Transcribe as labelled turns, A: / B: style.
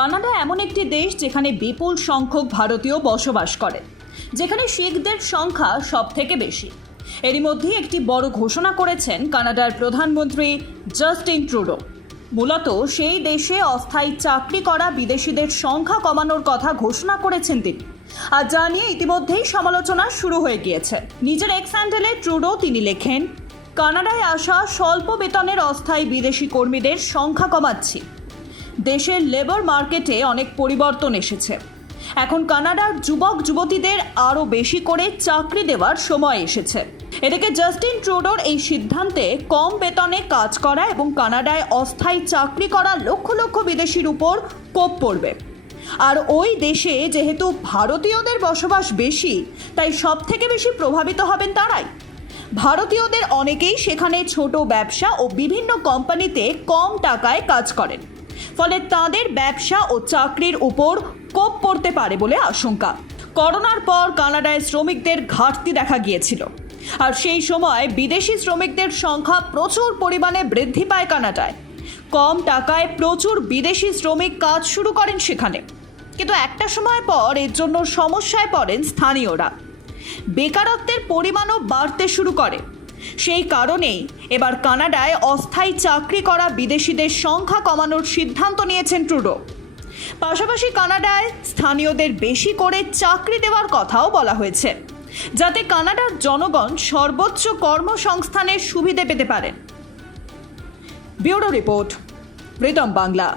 A: Canada এমন একটি দেশ যেখানে বিপুল সংখ্যক ভারতীয় বসবাস করে, যেখানে শিখদের সংখ্যা সব থেকে বেশি। এরই মধ্যে একটি বড় ঘোষণা করেছেন কানাডার প্রধানমন্ত্রী জাস্টিন ট্রুডো। মূলত সেই দেশে অস্থায়ী চাকরি করা বিদেশিদের সংখ্যা কমানোর কথা ঘোষণা করেছেন তিনি। আর যা নিয়ে ইতিমধ্যেই সমালোচনা শুরু হয়ে গিয়েছে। নিজের এক্স হ্যান্ডেলে ট্রুডো তিনি লেখেন, কানাডায় আসা স্বল্প বেতনের অস্থায়ী বিদেশি কর্মীদের সংখ্যা কমাচ্ছি। দেশের লেবার মার্কেটে অনেক পরিবর্তন এসেছে। এখন কানাডার যুবক, যুবতীদের আরও বেশি করে চাকরি দেওয়ার সময় এসেছে। এদিকে জাস্টিন ট্রুডোর এই সিদ্ধান্তে কম বেতনে কাজ করা এবং কানাডায় অস্থায়ী চাকরি করা লক্ষ লক্ষ বিদেশির উপর কোপ পড়বে। আর ওই দেশে যেহেতু ভারতীয়দের বসবাস বেশি, তাই সব থেকে বেশি প্রভাবিত হবেন তারাই। ভারতীয়দের অনেকেই সেখানে ছোট ব্যবসা ও বিভিন্ন কোম্পানিতে কম টাকায় কাজ করেন। ফলে তাদের ব্যবসা ও চাকরির উপর কোপ পড়তে পারে বলে আশঙ্কা। করোনার পর কানাডায় শ্রমিকদের ঘাটতি দেখা গিয়েছিল। আর সেই সময় বিদেশি শ্রমিকদের সংখ্যা প্রচুর পরিমাণে বৃদ্ধি পায় কানাডায়। কম টাকায় প্রচুর বিদেশি শ্রমিক কাজ শুরু করেন সেখানে। কিন্তু একটা সময় পর এর জন্য সমস্যায় পড়েন স্থানীয়রা। বেকারত্বের পরিমাণও বাড়তে শুরু করে। সেই কারণেই এবার কানাডায় অস্থায়ী চাকরি করা বিদেশিদের সংখ্যা কমানোর সিদ্ধান্ত নিয়েছেন ট্রুডো। পাশাপাশি কানাডায় স্থানীয়দের বেশি করে চাকরি দেওয়ার কথাও বলা হয়েছে, যাতে কানাডার জনগণ সর্বোচ্চ কর্মসংস্থানের সুবিধে পেতে পারেন ব্যুরো রিপোর্ট, প্রীতম বাংলা।